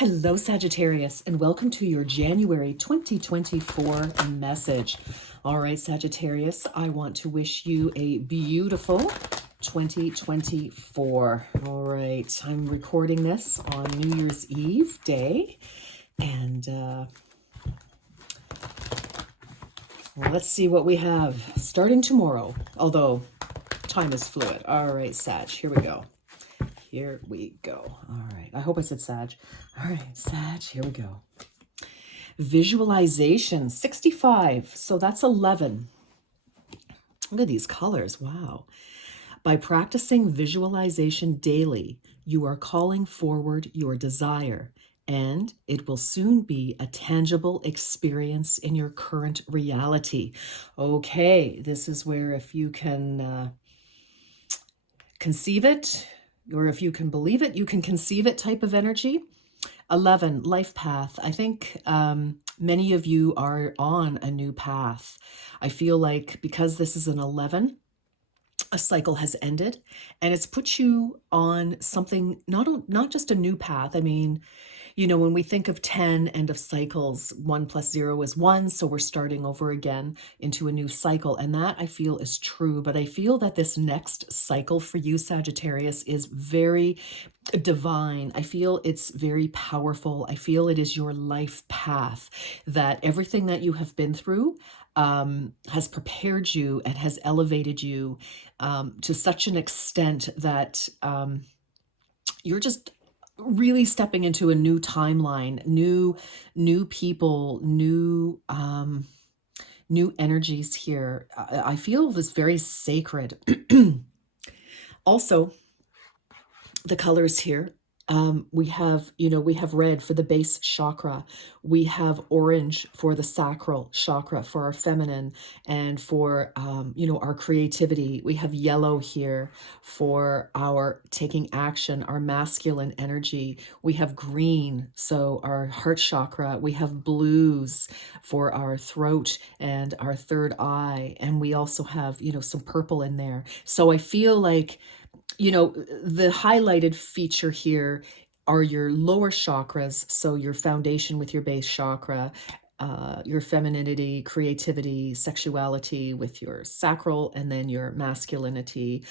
Hello, Sagittarius, and welcome to your January 2024 message. All right, Sagittarius, I want to wish you a beautiful 2024. All right, I'm recording this on New Year's Eve day, and let's see what we have starting tomorrow, although time is fluid. All right, Sag, here we go. Here we go. All right. I hope I said Sag. All right, Sag, here we go. Visualization, 65. So that's 11. Look at these colors. Wow. By practicing visualization daily, you are calling forward your desire, and it will soon be a tangible experience in your current reality. Okay, this is where if you can conceive it, or if you can believe it, you can conceive it type of energy. 11, life path. I think many of you are on a new path. I feel like because this is an 11, a cycle has ended and it's put you on something, not just a new path. I mean, you know, when we think of 10 end of cycles, 1 plus 0 is 1. So we're starting over again into a new cycle. And that I feel is true. But I feel that this next cycle for you, Sagittarius, is very divine. I feel it's very powerful. I feel it is your life path, that everything that you have been through has prepared you and has elevated you to such an extent that you're just really stepping into a new timeline, new people, new energies here. I feel this very sacred. Also, the colors here. We have red for the base chakra. We have orange for the sacral chakra, for our feminine and for, our creativity. We have yellow here for our taking action, our masculine energy. We have green, so our heart chakra. We have blues for our throat and our third eye. And we also have, some purple in there. So I feel like, the highlighted feature here are your lower chakras. So your foundation with your base chakra, your femininity, creativity, sexuality with your sacral, and then your masculinity,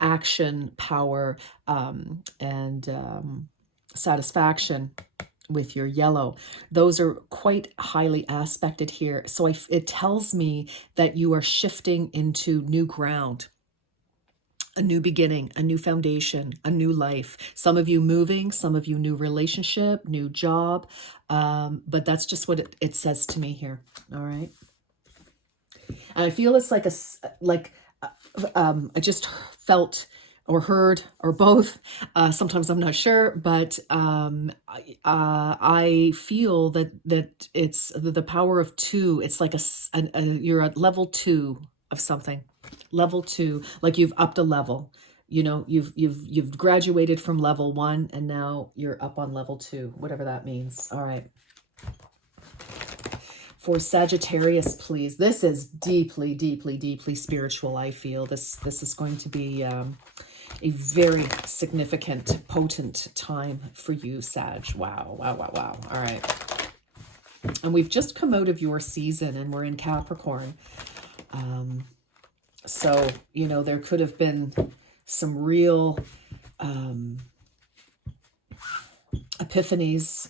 action, power, and satisfaction with your yellow. Those are quite highly aspected here. So it tells me that you are shifting into new ground, a new beginning, a new foundation, a new life. Some of you moving, some of you new relationship, new job. But that's just what it says to me here. All right. And I feel it's I just felt or heard or both. Sometimes I'm not sure, but I feel that it's the power of 2. It's like you're at level 2 of something. Level 2, like you've upped a level. You've graduated from level 1 and now you're up on level 2, whatever that means. All right. For Sagittarius, please. This is deeply, deeply, deeply spiritual. I feel this is going to be a very significant, potent time for you, Sag. Wow, wow, wow, wow. All right. And we've just come out of your season and we're in Capricorn. So, there could have been some real epiphanies,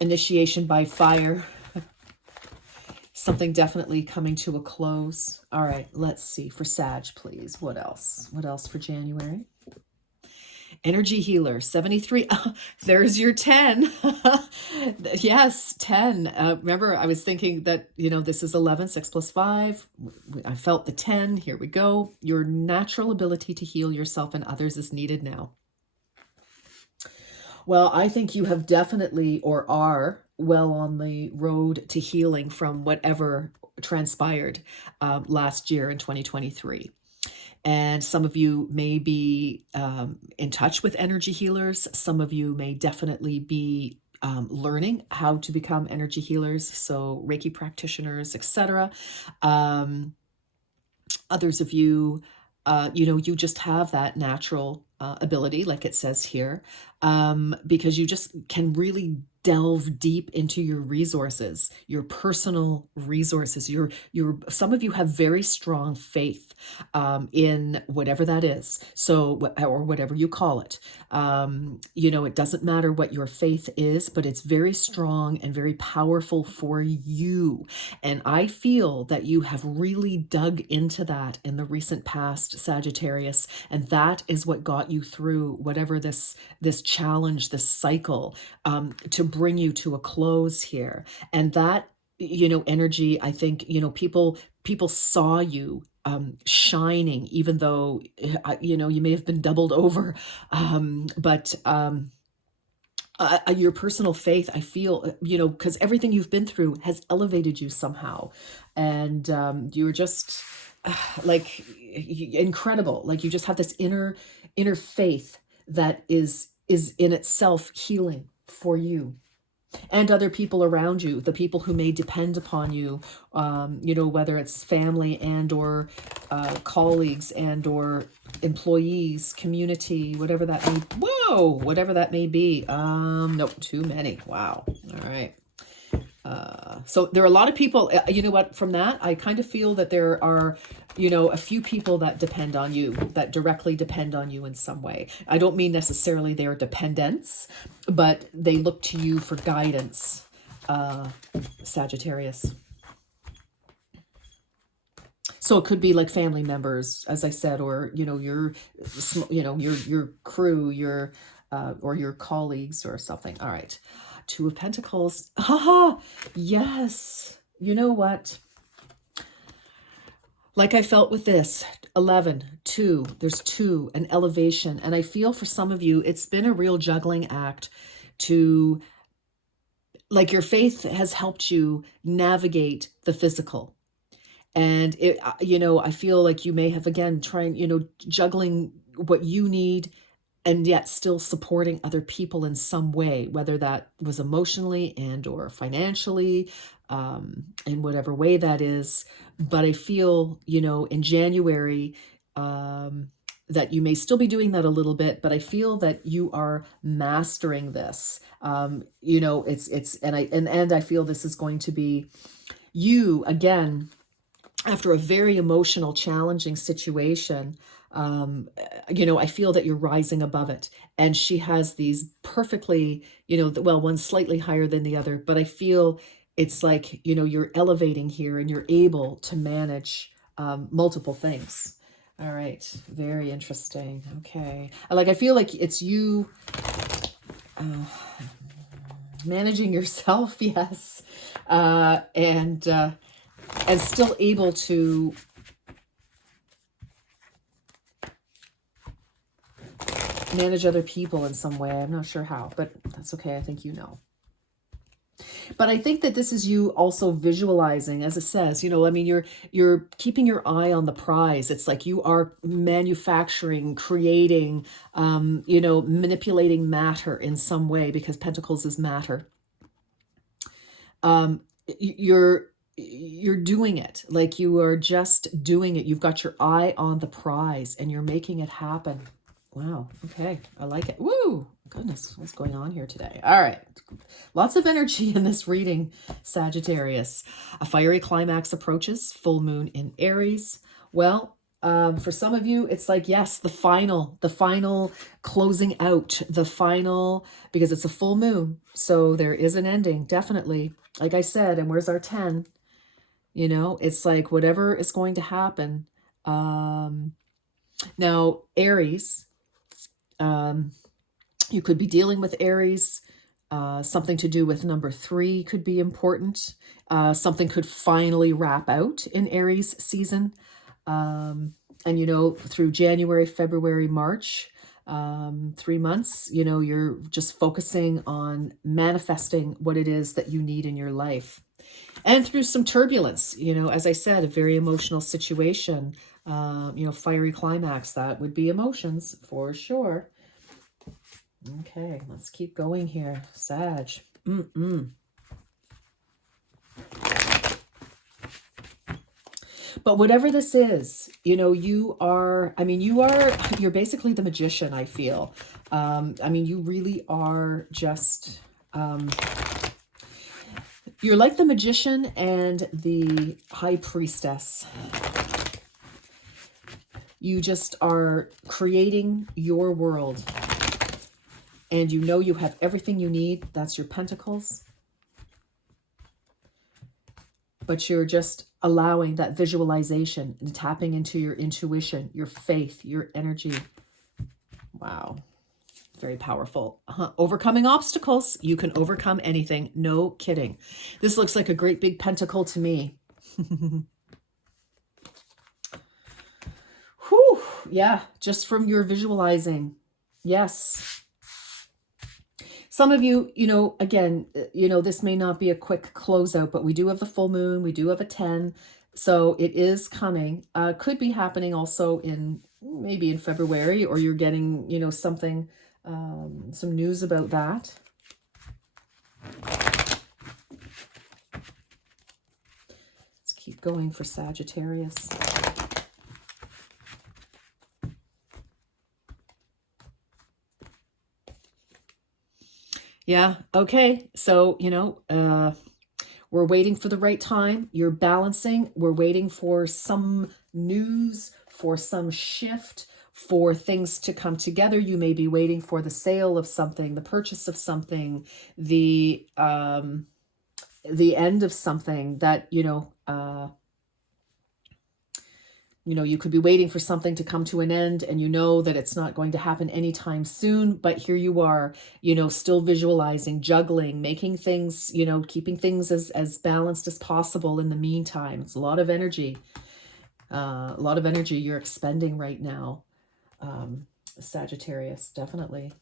initiation by fire, something definitely coming to a close. All right, let's see for Sag, please. What else? What else for January? Energy healer, 73. Oh, there's your 10. Yes, 10. Remember, I was thinking that, this is 11, 6 plus 5. I felt the 10. Here we go. Your natural ability to heal yourself and others is needed now. Well, I think you have definitely, or are well on the road to healing from whatever transpired last year in 2023. And some of you may be in touch with energy healers. Some of you may definitely be learning how to become energy healers, so Reiki practitioners, etc. Others of you you just have that natural ability, like it says here, because you just can really delve deep into your resources, your personal resources. Some of you have very strong faith in whatever that is. So, or whatever you call it. It doesn't matter what your faith is, but it's very strong and very powerful for you. And I feel that you have really dug into that in the recent past, Sagittarius, and that is what got you through whatever this challenge, this cycle, to bring you to a close here. And that, energy, I think, people saw you shining, even though, you may have been doubled over. But your personal faith, I feel, because everything you've been through has elevated you somehow. And you're just like incredible. Like you just have this inner faith that is in itself healing for you and other people around you, the people who may depend upon you, whether it's family and or colleagues and or employees, community, whatever that may, whatever that may be. Nope, too many. Wow. All right. So there are a lot of people, from that, I kind of feel that there are, a few people that depend on you, that directly depend on you in some way. I don't mean necessarily they're dependents, but they look to you for guidance, Sagittarius. So it could be like family members, as I said, or, your crew, or your colleagues or something. All right. Two of Pentacles. Haha, yes. You know what? Like I felt with this, 11, 2, there's 2, an elevation. And I feel for some of you, it's been a real juggling act to, like your faith has helped you navigate the physical. And it, I feel like you may have, again, trying, juggling what you need and yet still supporting other people in some way, whether that was emotionally and or financially, in whatever way that is. But I feel, in January, that you may still be doing that a little bit, but I feel that you are mastering this. And I feel this is going to be you again, after a very emotional, challenging situation. I feel that you're rising above it. And she has these perfectly, one's slightly higher than the other, but I feel it's like, you're elevating here and you're able to manage multiple things. All right. Very interesting. Okay. I feel like it's you managing yourself. Yes. And still able to manage other people in some way. I'm not sure how, but that's okay. I think But I think that this is you also visualizing, as it says, you're keeping your eye on the prize. It's like you are manufacturing, creating, manipulating matter in some way, because Pentacles is matter. You're doing it, like you are just doing it. You've got your eye on the prize and you're making it happen. Wow. Okay. I like it. Woo! Goodness, what's going on here today? All right. Lots of energy in this reading, Sagittarius. A fiery climax approaches, full moon in Aries. Well, for some of you, it's like, yes, the final closing out, because it's a full moon. So there is an ending, definitely. Like I said, and where's our 10? It's like whatever is going to happen. Now, Aries, you could be dealing with Aries. Something to do with number 3 could be important. Something could finally wrap out in Aries season. And, through January, February, March, 3 months, you're just focusing on manifesting what it is that you need in your life. And through some turbulence, as I said, a very emotional situation, fiery climax, that would be emotions for sure. Okay, let's keep going here. Sag. But whatever this is, you know, you're basically the magician, I feel. I mean, you really are just, you're like the magician and the high priestess. You just are creating your world, and you know you have everything you need. That's your pentacles. But you're just allowing that visualization and tapping into your intuition, your faith, your energy. Wow. Very powerful. Overcoming obstacles. You can overcome anything. No kidding. This looks like a great big pentacle to me. Whew. Yeah, just from your visualizing. Yes. Some of you, you know, again, you know, this may not be a quick closeout, but we do have the full moon. We do have a 10. So it is coming. Could be happening also in maybe in February, or you're getting, you know, something, some news about that. Let's keep going for Sagittarius. Yeah. Okay. So, you know, we're waiting for the right time. You're balancing. We're waiting for some news, for some shift, for things to come together. You may be waiting for the sale of something, the purchase of something, the end of something that, you could be waiting for something to come to an end, and you know that it's not going to happen anytime soon, but here you are, still visualizing, juggling, making things, keeping things as balanced as possible in the meantime. It's a lot of energy. You're expending right now, Sagittarius, definitely.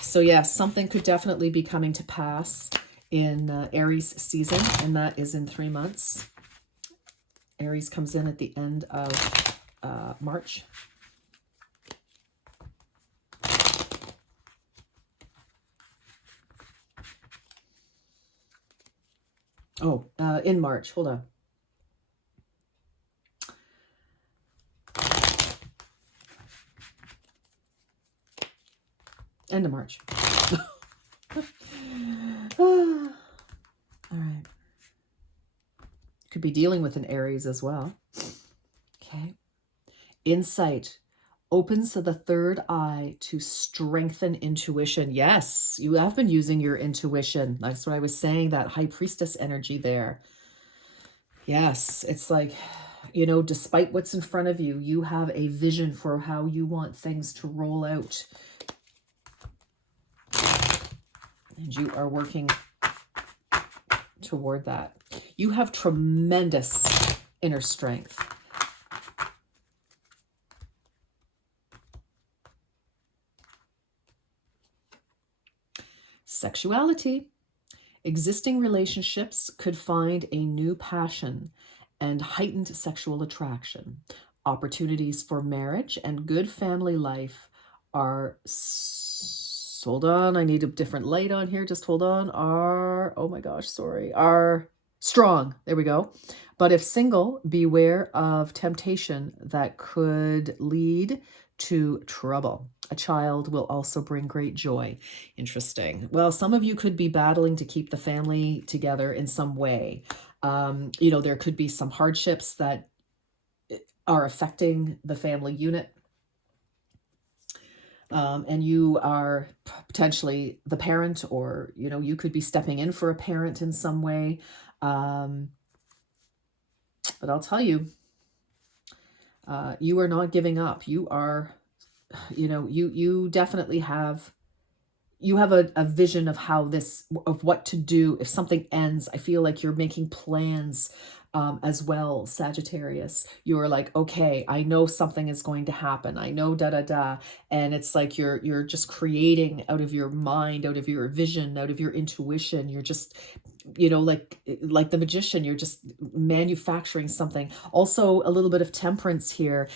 So yes, something could definitely be coming to pass in Aries season, and that is in 3 months. Aries comes in at the end of March. Oh, in March. Hold on. End of March. All right. Could be dealing with an Aries as well. Okay. Insight opens the third eye to strengthen intuition. Yes, you have been using your intuition. That's what I was saying, that high priestess energy there. Yes, it's like, despite what's in front of you, you have a vision for how you want things to roll out. And you are working toward that. You have tremendous inner strength. Sexuality. Existing relationships could find a new passion and heightened sexual attraction. Opportunities for marriage and good family life are... Hold on, I need a different light on here. Just hold on. Are strong. There we go. But if single, beware of temptation that could lead to trouble. A child will also bring great joy. Interesting. Well, some of you could be battling to keep the family together in some way. There could be some hardships that are affecting the family unit. And you are potentially the parent, or, you could be stepping in for a parent in some way. But I'll tell you, you are not giving up. You are, you definitely have, a vision of of what to do if something ends. I feel like you're making plans as well, Sagittarius. You're like, okay, I know something is going to happen. I know da-da-da. And it's like you're just creating out of your mind, out of your vision, out of your intuition. You're just, like the magician, you're just manufacturing something. Also a little bit of temperance here,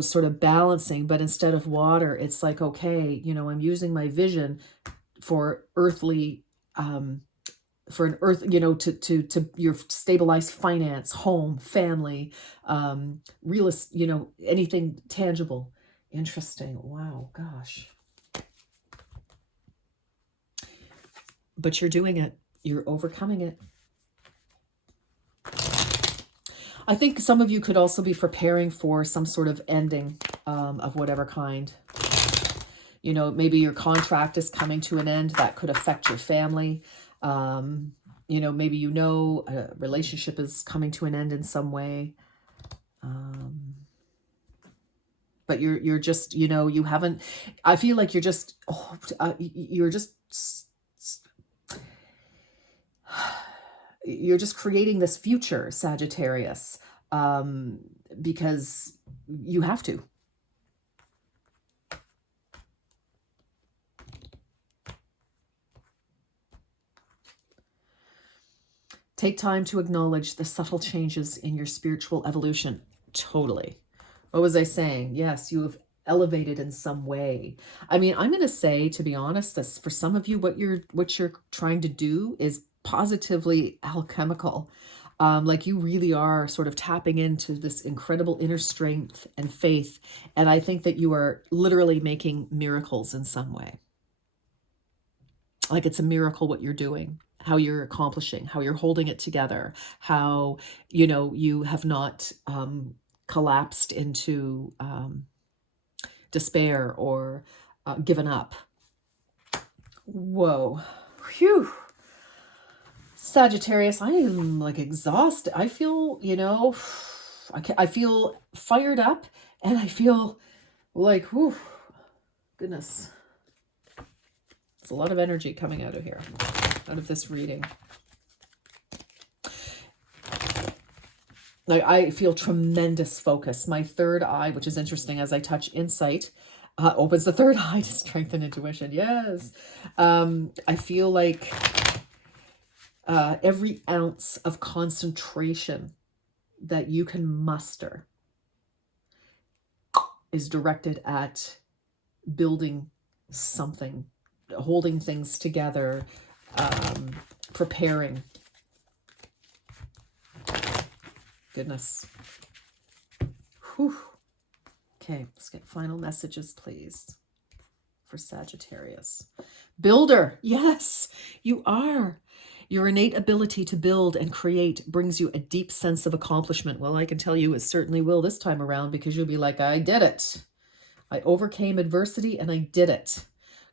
sort of balancing, but instead of water, it's like, okay, I'm using my vision for earthly for an earth, you know, to your stabilized finance, home, family, real, you know, anything tangible. Interesting. Wow, gosh. But you're doing it. You're overcoming it. I think some of you could also be preparing for some sort of ending of whatever kind. You know, maybe your contract is coming to an end. That could affect your family. You know, maybe you know a relationship is coming to an end in some way. But you're just, you know, you haven't, I feel like you're just creating this future, Sagittarius, because you have to. Take time to acknowledge the subtle changes in your spiritual evolution. Totally. What was I saying? Yes, you have elevated in some way. I mean, I'm going to say, to be honest, that for some of you, what you're trying to do is positively alchemical. Like you really are sort of tapping into this incredible inner strength and faith. And I think that you are literally making miracles in some way. Like it's a miracle what you're doing, how you're accomplishing, how you're holding it together, how, you know, you have not collapsed into despair or given up. Whoa. Phew. Sagittarius, I am like exhausted. I feel, you know, I feel fired up, and I feel like, whew, goodness. There's a lot of energy coming out of here, out of this reading. Like I feel tremendous focus. My third eye, which is interesting, as I touch insight, opens the third eye to strengthen intuition. Yes. I feel like every ounce of concentration that you can muster is directed at building something, holding things together, preparing. Goodness. Whew. Okay, let's get final messages, please, for Sagittarius. Builder. Yes, you are. Your innate ability to build and create brings you a deep sense of accomplishment. Well, I can tell you it certainly will this time around, because you'll be like, I did it. I overcame adversity and I did it.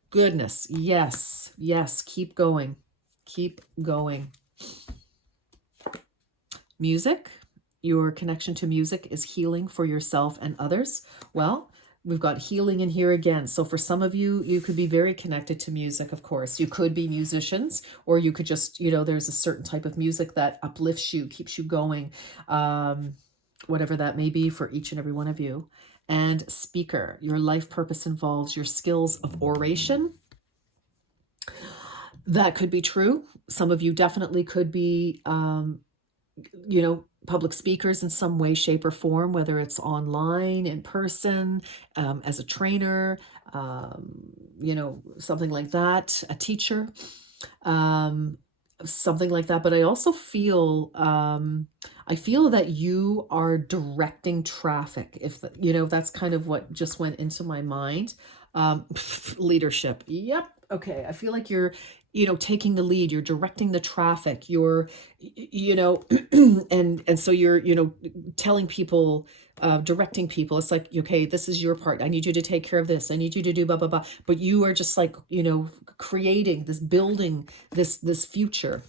Goodness. Yes. Yes. Keep going. Keep going. Music. Your connection to music is healing for yourself and others. Well, we've got healing in here again. So for some of you, you could be very connected to music, of course. You could be musicians, or you could just, you know, there's a certain type of music that uplifts you, keeps you going, whatever that may be for each and every one of you. And speaker, your life purpose involves your skills of oration. That could be true. Some of you definitely could be, you know, public speakers in some way, shape, or form, whether it's online, in person, as a trainer, you know, something like that, a teacher, something like that. But I also feel, I feel that you are directing traffic. If the, you know, that's kind of what just went into my mind. Leadership. Yep. Okay. I feel like you're, you know, taking the lead, you're directing the traffic, you're, you know, and so you're, you know, telling people, directing people. It's like, okay, this is your part. I need you to take care of this. I need you to do blah, blah, blah. But you are just like, you know, creating this, building this future.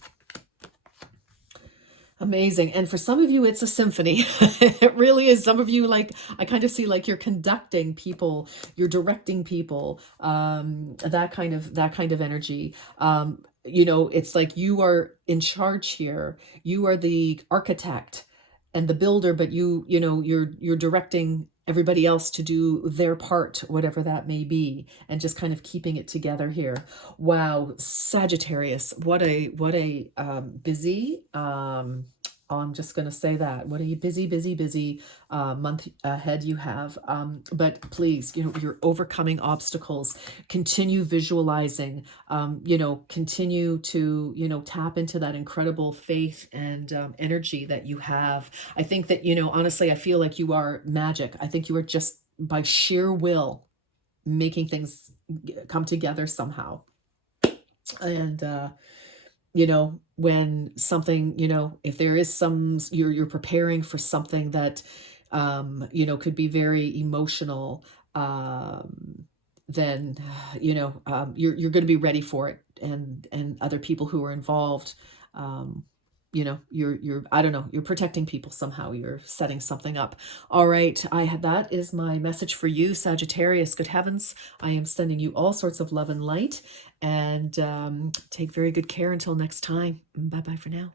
Amazing. And for some of you, it's a symphony. It really is. Some of you, like, I kind of see like you're conducting people, you're directing people, that kind of energy. You know, it's like you are in charge here. You are the architect and the builder, but you know, you're directing everybody else to do their part, whatever that may be, and just kind of keeping it together here. Wow, Sagittarius, what a busy, I'm just going to say that. What a busy, busy, busy month ahead you have. But please, you're overcoming obstacles. Continue visualizing. Continue to, tap into that incredible faith and energy that you have. I think that, honestly, I feel like you are magic. I think you are just by sheer will making things come together somehow. And when something, if there is you're preparing for something that could be very emotional, then you're going to be ready for it, and other people who are involved, you're I don't know, you're protecting people somehow, you're setting something up. All right, that is my message for you, Sagittarius. Good heavens, I am sending you all sorts of love and light, and take very good care until next time. Bye bye for now.